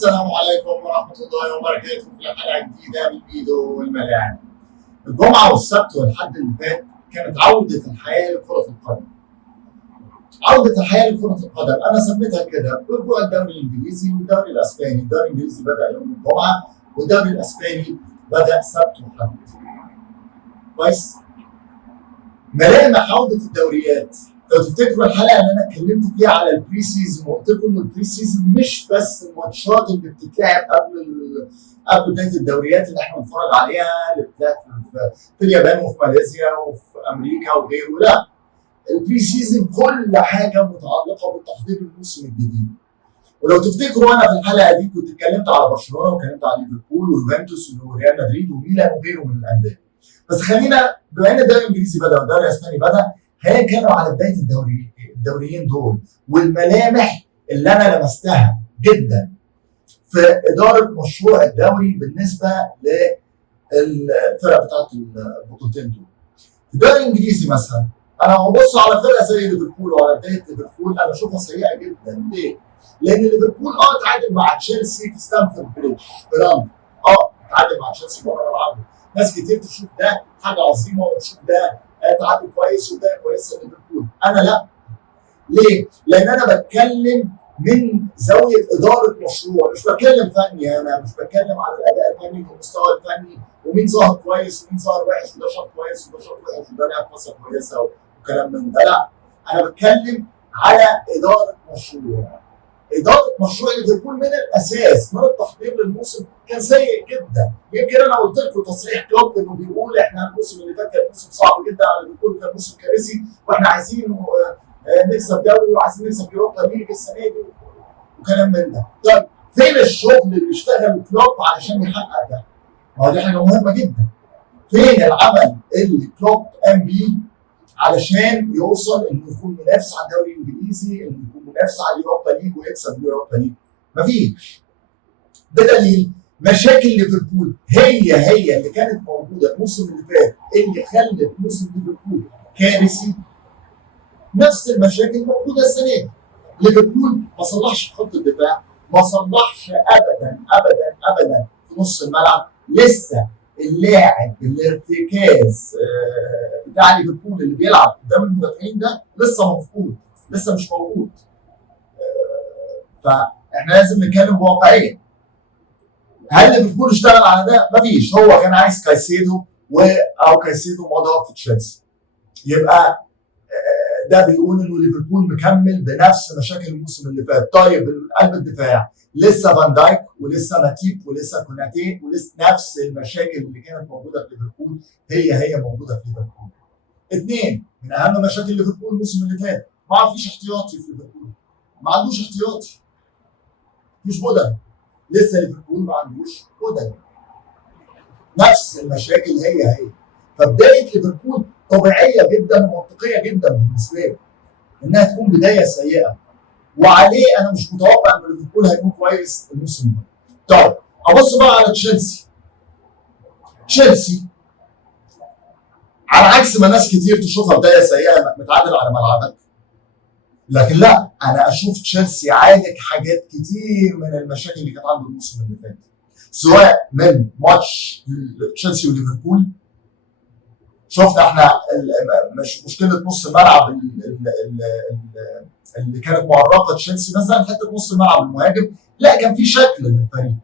السلام عليكم ورحمة الله وبركاته في حلقة جديدة من ميدو والملاعب. الجمعة والسبت والحد اللي فات كانت عودة الحياة لكرة القدم. عودة الحياة لكرة القدم أنا سميتها كده برجوع الدوري الإنجليزي والدوري الإسباني. الدوري الإنجليزي بدأ يوم الجمعة والدوري الإسباني بدأ سبت وحد. كويس؟ ملامح عودة الدوريات. لو تفتكروا الحلقه اللي انا اتكلمت فيها على البري سيزون وقلت لكم ان البري سيزون مش بس الماتشات اللي بتتلعب قبل بدايه الدوريات اللي احنا بنتفرج عليها اللي بتتلعب في اليابان وفي ماليزيا وفي امريكا وغيره، لا، البري سيزون كل حاجه متعلقه بتحضير الموسم الجديد. ولو تفتكروا انا في الحلقه دي كنت اتكلمت على برشلونه واتكلمت على ليفربول ويوفنتوس وريال مدريد وميلان وغيره من الانديه. بس خلينا بما ان الدوري الانجليزي بدا والدوري الاسباني بدا، خلينا نتكلم على بدايه الدوريين دول والملامح اللي انا لمستها جدا في اداره مشروع الدوري بالنسبه للفرق بتاعت البطولتين دول. في الدوري الانجليزي مثلا انا ببص على فرقه زي ليفربول وعلى بدايه ليفربول انا اشوفها سيئه جدا. ليه؟ لان ليفربول اتعادل مع تشيلسي في ستانفورد بريدج في لندن. اتعادل مع تشيلسي بره ملعبه. ناس كتير تشوف ده حاجه عظيمه وتشوف ده تعادل كويس وده كويس لليفربول. انا لا. ليه؟ لان انا بتكلم من زاويه اداره مشروع، مش بتكلم فني، انا مش بتكلم على الاداء الفني والمستوى الفني ومين ظهر كويس ومين ظهر وحش وده شاط كويس وده شاط وحش وده لعب باصه كويسه وكلام من ده، لا. انا بتكلم على اداره مشروع. إدارة مشروع ليفربول من الأساس من التحضير للموسم كان سيء جدا. يمكن أنا قلت لكم تصريح كلوب إنه بيقول إحنا الموسم اللي فات كان موسم صعب جدا على ليفربول وكان موسم كارثي وإحنا عايزين نكسب دوري وعايزين نكسب يوروبا ليج السنة دي وكلام من ده. طيب فين الشغل اللي بيشتغل كلوب علشان يحقق ده؟ ما هو دي حاجة مهمة جدا. فين العمل اللي كلوب قام بيه علشان يوصل انه يكون منافس على الدوري الانجليزي، انه يكون منافس على اليوروبا ليج ويكسب اليوروبا ليج؟ مفيش. بدليل مشاكل ليفربول هي اللي كانت موجوده الموسم اللي فات اللي خلت موسم ليفربول كارثي. نفس المشاكل موجوده السنه دي. ليفربول ما صلحش خط الدفاع، ما صلحش ابدا في نص الملعب. لسه اللاعب الارتكاز بتاع ليفربول اللي بيلعب قدام المدافعين ده لسه مفقود، لسه مش موجود. فاحنا لازم نتكلم بواقعيه. هل ليفربول اشتغل على ده؟ مفيش. هو كان عايز كايسيدو او كايسيدو مضى في تشيلسي. يبقى ده بيقول انه ليفربول مكمل بنفس مشاكل الموسم اللي فات. طيب قلب الدفاع لسه فان دايك ولسه ماتيب ولسه كوناتي ولسه نفس المشاكل اللي كانت موجوده في ليفربول هي موجوده في ليفربول. اثنين من اهم مشاكل ليفربول الموسم اللي فات ما فيش احتياطي في ليفربول. ما عندوش احتياطي. مش بدني. لسه ليفربول ما عندوش بدني. نفس المشاكل هي. فبدايه ليفربول طبيعيه جدا ومنطقيه جدا بالنسبه لي انها تكون بدايه سيئه. وعليه انا مش متوقع ان ليفربول هيكون كويس الموسم ده. طيب ابص بقى على تشيلسي على عكس ما ناس كتير تشوفها بدايه سيئه انك متعادل على ملعبك، لكن لا، انا اشوف تشيلسي عالج حاجات كتير من المشاكل اللي كانت عنده الموسم اللي فات، سواء من ماتش تشيلسي وليفربول. شفنا احنا مش مشكله نص الملعب اللي كانت معرقه تشيلسي مثلا حته نص الملعب المهاجم، لا، كان في شكل للفريق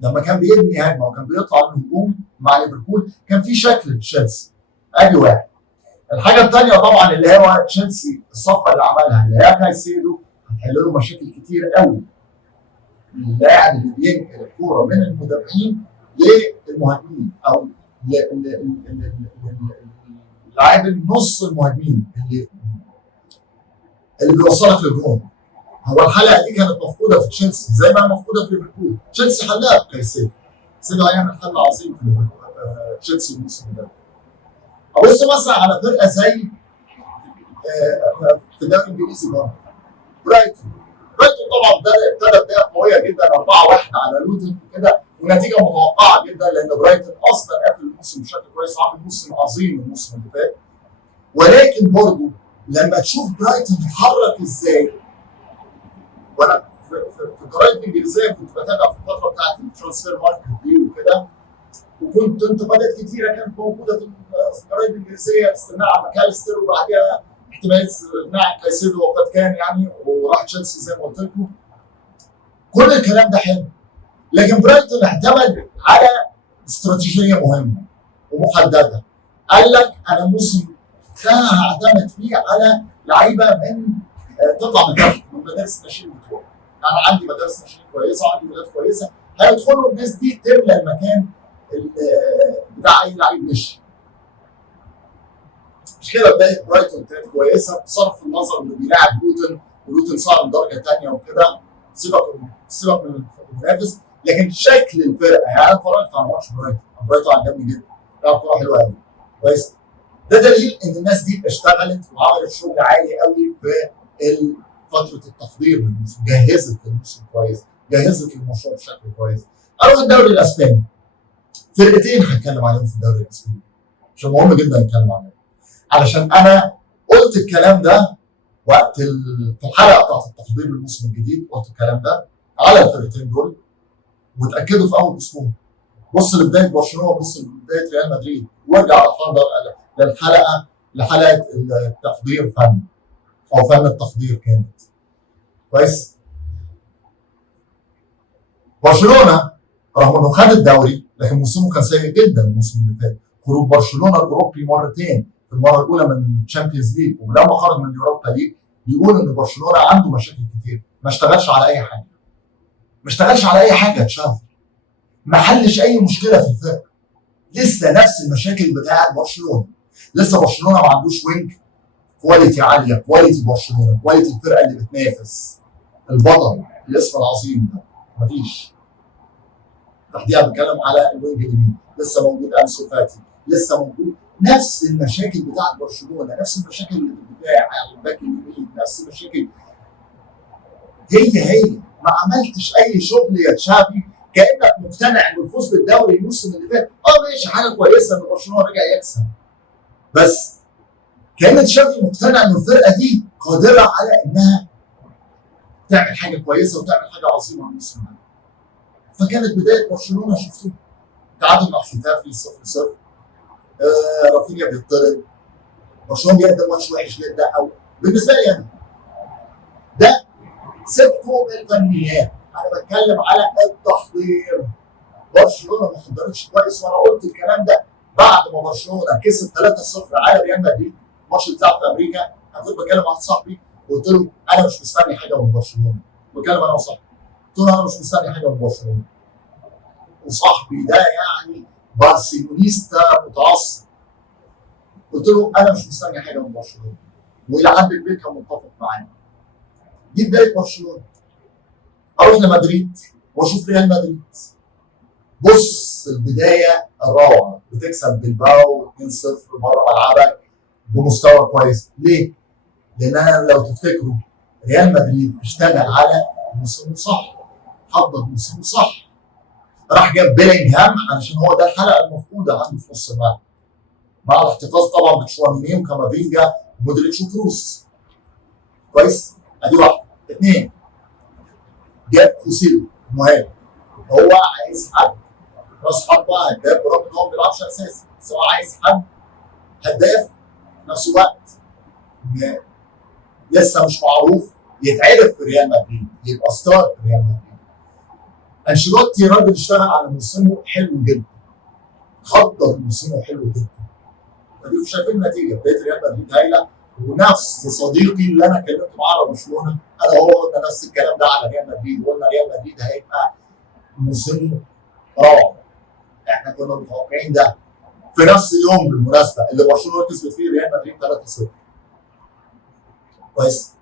لما كان بيبني هجمه وكان بيطلع الهجوم مع ليفربول كان في شكل لتشيلسي. ادي واحد. الحاجه الثانيه طبعا اللي هو تشيلسي الصفقه اللي عملها اللي هي كايسيدو هتحل له مشاكل كتير قوي. اللاعب اللي بينقل الكوره من المدافعين للمهاجمين او لاعب النص المهاجمين اللي بيوصلك للجون. هو الحلقه دي كانت مفقوده في تشيلسي زي ما مفقوده في ليفربول. تشيلسي حلها بكايسيدو. كايسيدو هيعمل حل عظيم في تشيلسي الموسم ده. ابص مثلا على فرقه زي في الدوري الانجليزي برضه برايتون طبعا ابتدى بدايه قويه جدا 4-1 على لوتون كده ونتيجه متوقعه جدا لان برايتون اصلا قفل الموسم بشكل كويس وعمل موسم عظيم الموسم اللي فات. ولكن برضه لما تشوف برايتون اتحرك ازاي، وانا في الجرايد الانجليزيه كنت بتابع في الفتره بتاعت الترانسفير ماركت دي وكده، وكنت انتقادات كتيره كانت موجوده في الجرايد الانجليزيه، استغناء عن ماكاليستر وبعدها احتمال استغناء عن كايسيدو وقد كان يعني، وراح تشيلسي زي ما قلت لكم. كل الكلام ده حلو، لكن برايتون اعتمد على استراتيجيه مهمه ومحدده. قال لك انا الموسم ده هعتمد فيه على لعيبه من تطلع من تحت من مدارس الناشئين بتوعي. انا عندي مدارس ناشئين كويسه وعندي ولاد كويسه، هيدخلوا الناس دي تملى المكان بتاع اي لعيب مشي. مش كده بدايه برايتون كانت كويسه بصرف النظر انه بيلاعب لوتن، ولوتن صعد من درجه ثانيه وكده، سيبك من المنافس، لكن شكل الفرقه يعني انا اتفرجت على ماتش برايتون عجبني جدا، لعب كوره حلوه قوي كويس. ده دليل ان الناس دي اشتغلت وعملت شغل عالي قوي في فتره التحضير للموسم، جهزت الموسم كويس، جهزت المشروع بشكل كويس. اروح الدوري الاسباني، فرقتين هتكلم عليهم في الدوري الاسباني عشان مهم جدا نتكلم عليهم، علشان انا قلت الكلام ده وقت في الحلقه بتاعت التحضير للموسم الجديد، قلت الكلام ده على الفرقتين دول واتاكدوا في اول اسبوع. بص لبدايه برشلونه، بص لبدايه ريال مدريد، وارجع لحلقه التحضير فن او فن التحضير كانت كويس. برشلونه رغم انه خد الدوري لكن موسمه كان سيء جدا الموسم اللي فات. خروج برشلونه الاوروبي مرتين، في المره الاولى من الشامبيونز ليج ولما خرج من اليوروبا ليج، بيقول ان برشلونه عنده مشاكل كتير، ما اشتغلش على اي حاجه. ما اشتغلش على اي حاجه تشاف، ما حلش اي مشكله في الفرقه. لسه نفس المشاكل بتاعت برشلونه، لسه برشلونه ما عندوش وينج كواليتي عاليه، كواليتي برشلونه، كواليتي الفرقه اللي بتنافس البطل الاسم العظيم ده، مفيش. تحديدا بتكلم على الوينج اليمين، لسه موجود انسو فاتي، لسه موجود نفس المشاكل بتاعت برشلونه، نفس المشاكل اللي في الدفاع على الباك اليمين، نفس المشاكل هي. ما عملتش اي شغل يا تشافي كانك مقتنع ان الفوز بالدوري الموسم اللي فات ماشي حاجه كويسه ان برشلونه رجع يكسب، بس كان تشافي مقتنع ان الفرقه دي قادره على انها تعمل حاجه كويسه وتعمل حاجه عظيمه الموسم ده. فكانت بدايه برشلونه شفتوه تعادل مع ختافي 0-0، رافينيا بيطرد، برشلونه بيقدم ماتش وحش جدا. او بالنسبه لي انا ده سيبكم الفنيات، انا بتكلم على التحضير. برشلونه ما حضرتش كويس، وانا قلت الكلام ده بعد ما برشلونه كسب 3-0 على ريال مدريد، الماتش اللي اتلعب في امريكا. انا كنت بكلم مع صاحبي وقلت له انا مش مستني حاجه من برشلونه، بكلم انا وصاحبي قلت له انا مش مستني حاجه من برشلونه، وصاحبي ده يعني بارسيلونيستا متعصب، قلت له انا مش مستني حاجه من برشلونه، والى حد كبير كان متفق معايا. دي بدايه برشلونه. اروح لمدريد واشوف ريال مدريد، بص البدايه الروعه، بتكسب بالباو 2-0 بره ملعبك بمستوى كويس. ليه؟ لان انا لو تفتكروا ريال مدريد اشتغل على موسمه صح، حضر موسمه صح، راح جاب بيلينغهام علشان هو ده الحلقه المفقوده عنده في نص الملعب، مع الاحتفاظ طبعا بتشواميني وكامافينجا ومودريتش وكروس كويس. ادي واحده. اثنين، جاب خوسيلو مهاجم، هو عايز حد راس حربه هداف برغم ان هو ما بيلعبش اساسي، بس هو عايز حد هداف في نفس الوقت لسه مش معروف، يتعرف في ريال مدريد، يبقى ستار في ريال مدريد. انشيلوتي راجل اشتغل على موسمه حلو جدا، خطط موسمه حلو جدا، فدي شايفين النتيجه، بقيت ريال مدريد هايله. ونفس صديقي اللي انا كلمت معاه على برشلونه، انا هو قلنا نفس الكلام ده على ريال مدريد، وقلنا ريال مدريد هيبقى موسمه روعه. احنا كنا متوقعين ده في نفس اليوم بالمناسبه اللي برشلونه كسبت فيه ريال مدريد 3-0 كويس.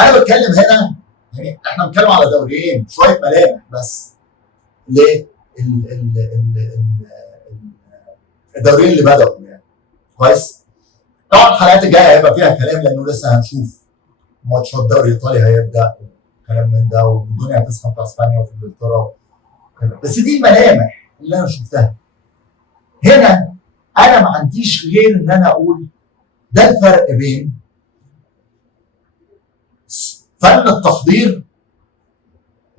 انا بتكلم هنا يعني احنا بنتكلم على دوريين شويه ملامح بس. ليه؟ الدوريين اللي بدأوا يعني كويس. طبعا الحلقات الجايه هيبقى فيها كلام لانه لسه هنشوف ماتشات الدوري الايطالي هيبدا وكلام من ده، والدنيا هتسخن في اسبانيا وفي انجلترا، بس دي الملامح اللي انا شفتها. هنا انا ما عنديش غير ان انا اقول ده الفرق بين فن التحضير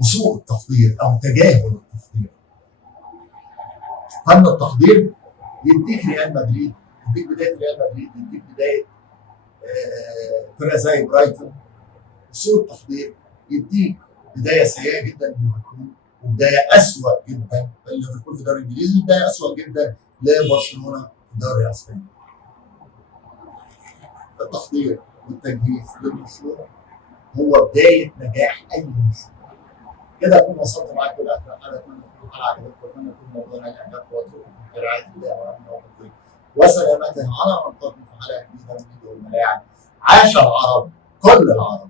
وسوء التقدير او تجاهل التقدير. فن التقدير يديك ريال مدريد، يديك بدايه ريال مدريد، يديك بدايه فرقه زي برايتون. سوء التقدير يديك بدايه سيئه جدا لليفربول، وبدايه اسوء جدا لليفربول في الدوري الانجليزي، وبدايه اسوء جدا لبرشلونه في الدوري الاسباني. التقدير والتجهيز للمشروع هو بدايه نجاح اي مشروع. كده اكون وصلت معاكم لاخر الحلقه. اتمنى تكون الحلقه عجبتكم، واتمنى يكون موضوعنا اعجابكم واترككم في رعايه الله وامنه وسلامته على منطقتكم في حلقه جديده من فيديو الملاعب. عاش العرب، كل العرب.